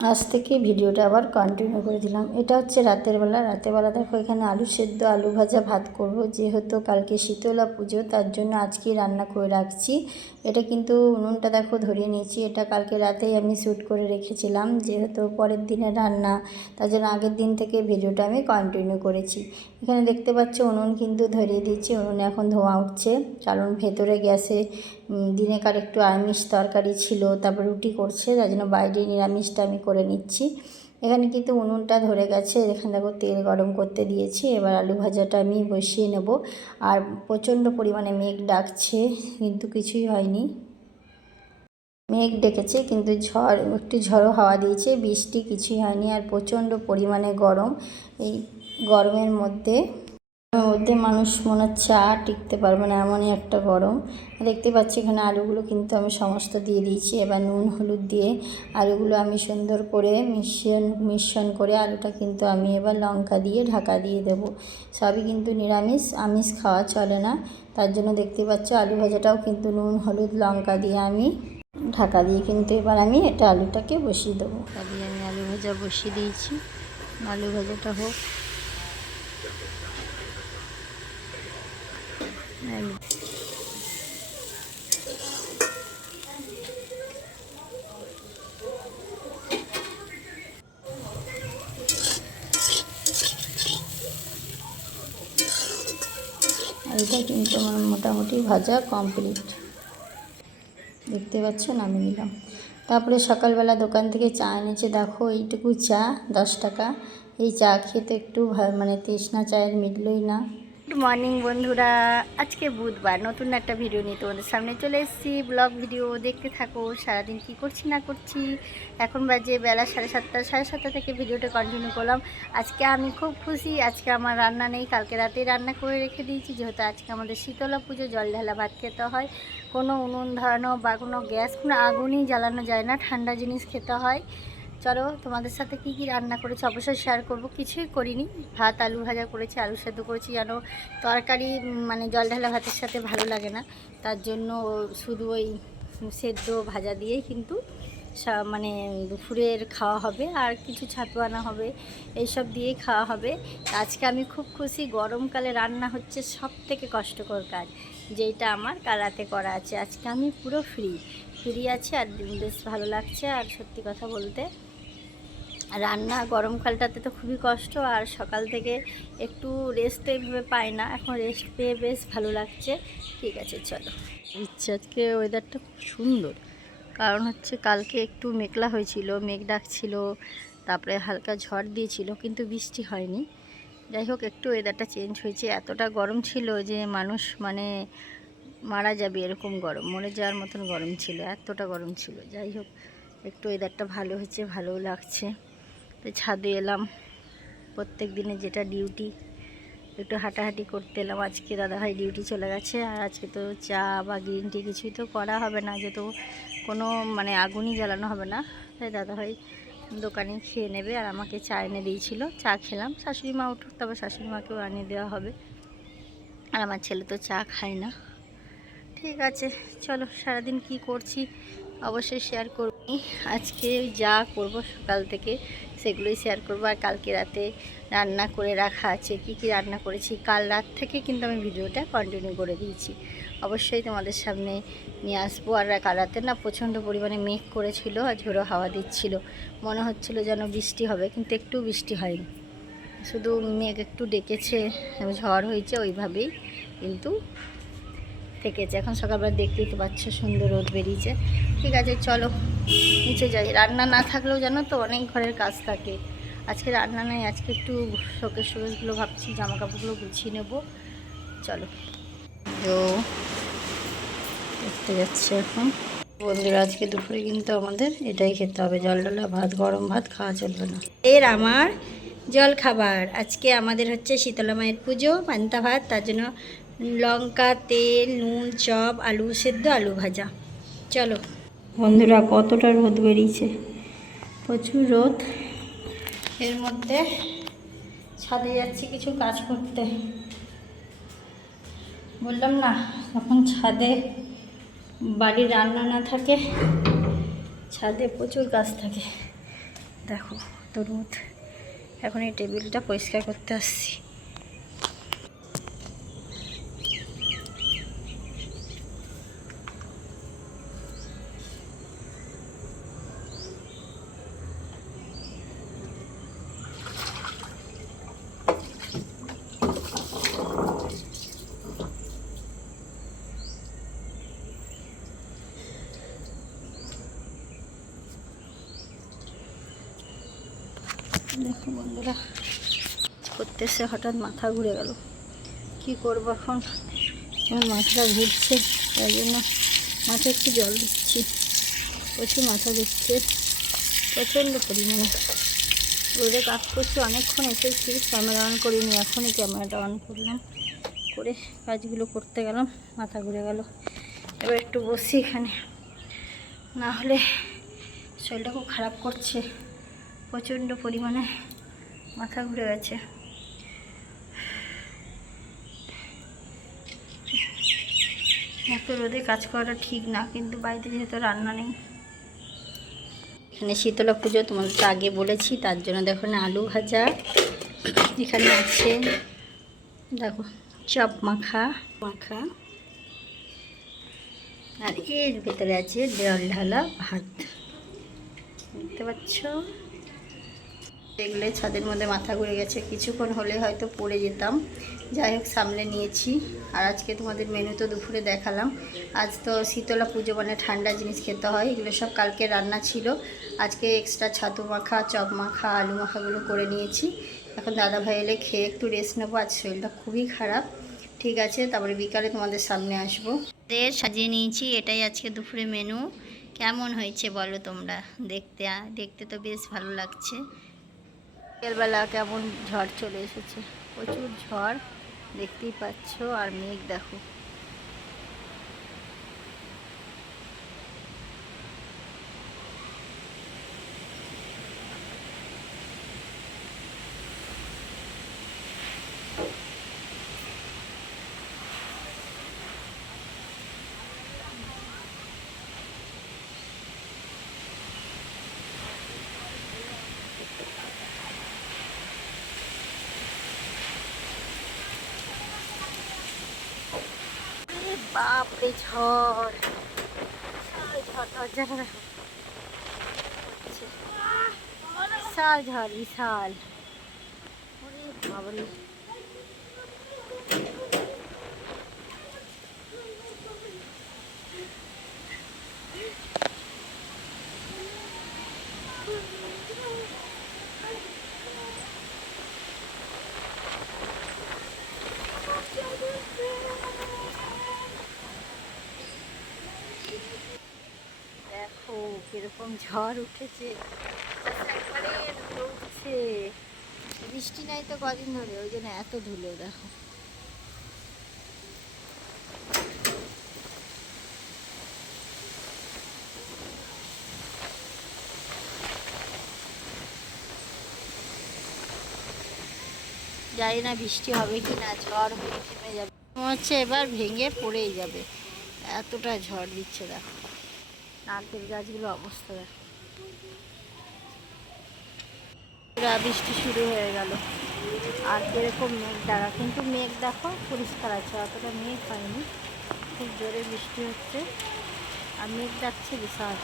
আজ থেকে ভিডিওটা আবার কন্টিনিউ করে দিলাম। এটা হচ্ছে রাতের বেলা দেখো এখানে আলু সেদ্ধ, আলু ভাজা, ভাত করব। যেহেতু কালকে শীতলা পুজো, তার জন্য আজকেই রান্না করে রাখছি। এটা কিন্তু উনুনটা দেখো ধরিয়ে নিয়েছি। এটা কালকে রাতেই আমি শ্যুট করে রেখেছিলাম, যেহেতু পরের দিনে রান্না, তার জন্য আগের দিন থেকে ভিডিওটা আমি কন্টিনিউ করেছি। এখানে দেখতে পাচ্ছ উনুন কিন্তু ধরিয়ে দিয়েছি। উনুনে এখন ধোঁয়া উঠছে, কারণ ভেতরে গ্যাসে দিনেকার একটু আমিষ তরকারি ছিল, তারপর রুটি করছে, তার জন্য বাইরে নিরামিষটা আমি করে নিচ্ছি। এখানে কিন্তু উনুনটা ধরে গেছে। এখানে দেখো তেল গরম করতে দিয়েছি। এবার আলু ভাজাটা আমি বসিয়ে নেব। আর প্রচণ্ড পরিমাণে মেঘ ডাকছে, কিন্তু কিছুই হয়নি। মেঘ ডেকেছে কিন্তু একটু ঝড়ো হাওয়া দিয়েছে, বৃষ্টি কিছুই হয়নি। আর প্রচণ্ড পরিমাণে গরম। এই গরমের মধ্যে মানুষ মনে হচ্ছে আর টিকতে পারবে না, এমনই একটা গরম। দেখতে পাচ্ছি এখানে আলুগুলো কিন্তু আমি সমস্ত দিয়ে দিয়েছি। এবার নুন হলুদ দিয়ে আলুগুলো আমি সুন্দর করে মিশ্রণ করে আলুটা কিন্তু আমি এবার লঙ্কা দিয়ে ঢাকা দিয়ে দেব। সবই কিন্তু নিরামিষ, আমিষ খাওয়া চলে না। তার জন্য দেখতে পাচ্ছ আলু ভাজাটাও কিন্তু নুন হলুদ লঙ্কা দিয়ে আমি ঢাকা দিয়ে কিন্তু এবার আমি আলুটাকে বসিয়ে দেবো। দিয়ে আমি আলু ভাজা বসিয়ে দিয়েছি। আলু ভাজাটা হোক। আলুটা কিন্তু আমার মোটামুটি ভাজা কমপ্লিট, দেখতে পাচ্ছ নামিয়ে নিলাম। তারপরে সকালবেলা দোকান থেকে চা এনেছে, দেখো এইটুকু চা 10 টাকা। এই চা খেতে একটু মানে তৃষ্ণা চায়ের মিটলই না। গুড মর্নিং বন্ধুরা, আজকে বুধবার, নতুন একটা ভিডিও নিয়ে তোমাদের সামনে চলে এসেছি। ব্লগ ভিডিও দেখতে থাকো, সারাদিন কি করছি না করছি। এখন বাজে বেলা 7:30, 7:30 থেকে ভিডিওটা কন্টিনিউ করলাম। আজকে আমি খুব খুশি, আজকে আমার রান্না নেই, কালকে রাতেই রান্না করে রেখে দিয়েছি। যেহেতু আজকে আমাদের শীতলা পুজো, জল ঢালা ভাত খেতে হয়। কোনো উনুন ধরানো বা কোনো গ্যাস, কোনো আগুনই জ্বালানো যায় না, ঠান্ডা জিনিস খেতে হয়। চলো তোমাদের সাথে কি কি রান্না করেছি অবশ্যই শেয়ার করব। কিছুই করিনি, ভাত আলু ভাজা করেছি, আলু সেদ্ধ করেছি। যেন তরকারি মানে জল ঢালা ভাতের সাথে ভালো লাগে না, তার জন্য শুধু ওই সেদ্ধ ভাজা দিয়েই কিন্তু মানে দুপুরের খাওয়া হবে। আর কিছু ছাতু আনা হবে, এইসব দিয়েই খাওয়া হবে। আজকে আমি খুব খুশি। গরমকালে রান্না হচ্ছে সব থেকে কষ্টকর কাজ, যেটা আমার কাল রাতে করা আছে। আজকে আমি পুরো ফ্রি আছি, আর বেশ ভালো লাগছে। আর সত্যি কথা বলতে রান্না গরমকালটাতে তো খুবই কষ্ট, আর সকাল থেকে একটু রেস্ট তো এইভাবে পাই না, এখন রেস্ট পেয়ে বেশ ভালো লাগছে। ঠিক আছে চলো। আজকে ওয়েদারটা খুব সুন্দর, কারণ হচ্ছে কালকে একটু মেঘলা হয়েছিল, মেঘ ডাকছিল, তারপরে হালকা ঝড় দিয়েছিল, কিন্তু বৃষ্টি হয়নি। যাই হোক, একটু ওয়েদারটা চেঞ্জ হয়েছে। এতটা গরম ছিল যে মানুষ মানে মারা যাবে এরকম গরম, মরে যাওয়ার মতন গরম ছিল, এতটা গরম ছিল। যাই হোক, একটু ওয়েদারটা ভালো হয়েছে, ভালোও লাগছে। তো ছাদে এলাম, প্রত্যেক দিনে যেটা ডিউটি, একটু হাঁটাহাঁটি করতে এলাম। আজকে দাদাভাই ডিউটি চলে গেছে, আর আজকে তো চা বা গ্রিন টি কিছুই তো করা হবে না, যেহেতু কোনো মানে আগুনই জ্বালানো হবে না। তাই দাদাভাই দোকানে খেয়ে নেবে, আর আমাকে চা এনে দিয়েছিল, চা খেলাম। শাশুড়ি মা উঠুক, তবে শাশুড়ি মাকেও আনিয়ে দেওয়া হবে। আর আমার ছেলে তো চা খায় না। ঠিক আছে চলো, সারাদিন কি করছি অবশ্যই শেয়ার করব। আজকে যা করব সকাল থেকে সেগুলোই শেয়ার করব। আর কালকে রাতে রান্না করে রাখা আছে, কি কি রান্না করেছি কাল রাত থেকে কিন্তু আমি ভিডিওটা কন্টিনিউ করে দিয়েছি, অবশ্যই তোমাদের সামনে নিয়ে আসবো। আর কাল রাতে না প্রচণ্ড পরিমাণে মেঘ করেছিল, আর ঝোড়ো হাওয়া দিচ্ছিল, মনে হচ্ছিল যেন বৃষ্টি হবে, কিন্তু একটু বৃষ্টি হয়নি, শুধু মেঘ একটু ডেকেছে, ঝড় হয়েছে, ওইভাবেই কিন্তু থেকেছে। এখন সকালবেলা দেখতেই তো পাচ্ছ সুন্দর রোদ বেরিয়েছে। ঠিক আছে চলো নিচে যাই। রান্না না থাকলেও জানো তো অনেক ঘরের কাজ থাকে, আজকে রান্না নেই। আজকে একটু শোকেসগুলো ভাবছি জামা কাপড়গুলো গুছিয়ে নেব। চলো দেখতে যাচ্ছি এখন। বন্ধুরা আজকে দুপুরে কিন্তু আমাদের এটাই খেতে হবে, জল ঢালা ভাত, গরম ভাত খাওয়া চলবে না। আমার জল খাবার আজকে আমাদের হচ্ছে শীতলা মায়ের পুজো, পান্তা ভাত, তার জন্য লঙ্কা, তেল, নুন, চপ, আলু সেদ্ধ, আলু ভাজা। চলো বন্ধুরা, কতটা রোদ বেরিয়েছে, প্রচুর রোদ। এর মধ্যে ছাদে যাচ্ছি কিছু কাজ করতে। বললাম না, যখন ছাদে বাড়ির রান্না না থাকে, ছাদে প্রচুর কাজ থাকে। দেখো তরমুজ। এখন এই টেবিলটা পরিষ্কার করতে আসছি। দেখো বন্ধুরা, করতে এসে হঠাৎ মাথা ঘুরে গেল, কি করব এখন। আমার মাথাটা ঘুরছে, তাই জন্য মাথায় একটু জল দিচ্ছি। প্রচুর মাথা ঘুরছে, প্রচণ্ড পরিমাণে। রোদে কাজ করছি, অনেকক্ষণ এসেছি, ক্যামেরা অন করিনি, এখনই ক্যামেরাটা অন করলাম, করে কাজগুলো করতে গেলাম, মাথা ঘুরে গেল। এবার একটু বসি এখানে, না হলে শরীরটা খুব খারাপ করছে, প্রচণ্ড পরিমাণে মাথা ঘুরে গেছে। এত রোদে কাজ করাটা ঠিক না, কিন্তু বাড়িতে যেহেতু রান্না নেই। এখানে শীতলা পুজো তোমাদের আগে বলেছি, তার জন্য দেখো না আলু ভাজা, এখানে আছে দেখো চপ মাখা, আর এর ভেতরে আছে জল ঢালা ভাত, দেখতে পাচ্ছ। দেখলে ছাদের মধ্যে মাথা ঘুরে গেছে, কিছুক্ষণ হলে হয়তো পড়ে যেতাম, যাই হোক সামলে নিয়েছি। আর আজকে তোমাদের মেনু তো দুপুরে দেখালাম। আজ তো শীতলা পুজো, মানে ঠান্ডা জিনিস খেতে হয়, এগুলো সব কালকে রান্না ছিল। আজকে এক্সট্রা ছাতু মাখা, চপ মাখা, আলু মাখাগুলো করে নিয়েছি। এখন দাদাভাই এলে খেয়ে একটু রেস্ট নেবো, আজ শরীরটা খুবই খারাপ। ঠিক আছে, তারপরে বিকালে তোমাদের সামনে আসবো। সাজিয়ে নিয়েছি, এটাই আজকে দুপুরে মেনু। কেমন হয়েছে বলো তোমরা, দেখতে দেখতে তো বেশ ভালো লাগছে। বিকেলবেলা কেমন ঝড় চলে এসেছে, প্রচুর ঝড় দেখতেই পাচ্ছ, আর মেঘ দেখো। বাপরে ঝড়, বিশাল ঝড়, বিশাল। বাবারে, দেখো কিরকম ঝড় উঠেছে, একবারে ধুলো উঠছে। বৃষ্টি নাই তো কদিন ধরে, ওই জন্য এত ধুলো দেখো। জানি না বৃষ্টি হবে কি না, ঝড় হয়ে থেমে যাবে মনে হচ্ছে, এবার ভেঙে পড়েই যাবে, এতটা ঝড় দিচ্ছে দেখো। নারকেল গাছগুলো অবস্থা দেখো, পুরা বৃষ্টি শুরু হয়ে গেল। আর কিরকম মেঘ ডাকা, কিন্তু মেঘ দেখো পরিষ্কার আছে, অতটা মেঘ হয়নি, খুব জোরে বৃষ্টি হচ্ছে, আর মেঘ ডাকছে বিশাল।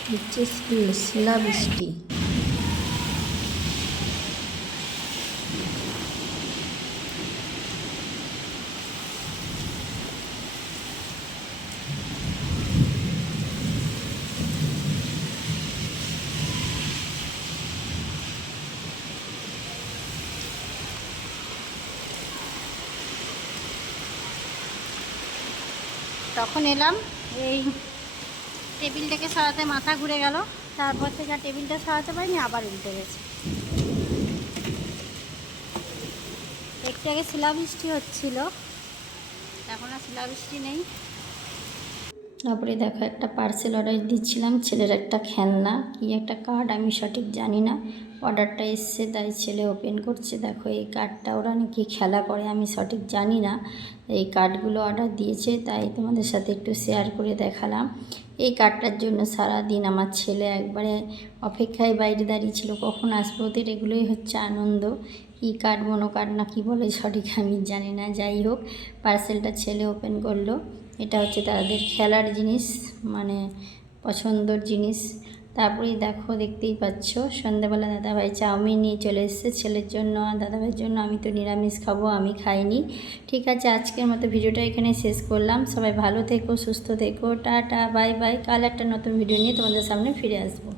হচ্ছে শিলাবৃষ্টি। তখন এলাম, এই টেবিলটাকে সরাতে মাথা ঘুরে গেল, তারপর থেকে আর টেবিলটা সরাতে পারিনি, আবার উল্টে গেছে। একটু আগে শিলাবৃষ্টি হচ্ছিল, এখন আর শিলাবৃষ্টি নেই। তারপরে দেখো একটা পার্সেল অর্ডার দিচ্ছিলাম, ছেলের একটা খেলনা কি একটা কার্ড, আমি সঠিক জানি না, অর্ডারটা এসছে তাই ছেলে ওপেন করছে। দেখো এই কার্ডটা ওরা নাকি খেলা করে, আমি সঠিক জানি না, এই কার্ডগুলো অর্ডার দিয়েছে তাই তোমাদের সাথে একটু শেয়ার করে দেখালাম। এই কার্ডটার জন্য সারা দিন আমার ছেলে একবারে অপেক্ষায় বাইরে দাঁড়িয়ে ছিল, কখন আসবে, ওদের এগুলোই হচ্ছে আনন্দ। কী কার্ড, মনো কার্ড না কী বলে সঠিক আমি জানি না। যাই হোক, পার্সেলটা ছেলে ওপেন করলো, এটা হচ্ছে তাদের খেলার জিনিস, মানে পছন্দর জিনিস। তারপরেই দেখো, দেখতেই পাচ্ছ সন্ধ্যাবেলা দাদাভাই চাউমিন নিয়ে চলে এসেছে ছেলের জন্য আর দাদাভাইয়ের জন্য। আমি তো নিরামিষ খাবো, আমি খাইনি। ঠিক আছে, আজকের মতো ভিডিওটা এখানে শেষ করলাম। সবাই ভালো থেকো, সুস্থ থেকো, টাটা, বাই বাই। কাল একটা নতুন ভিডিও নিয়ে তোমাদের সামনে ফিরে আসবো।